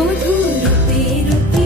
মধুর রূপে রূপে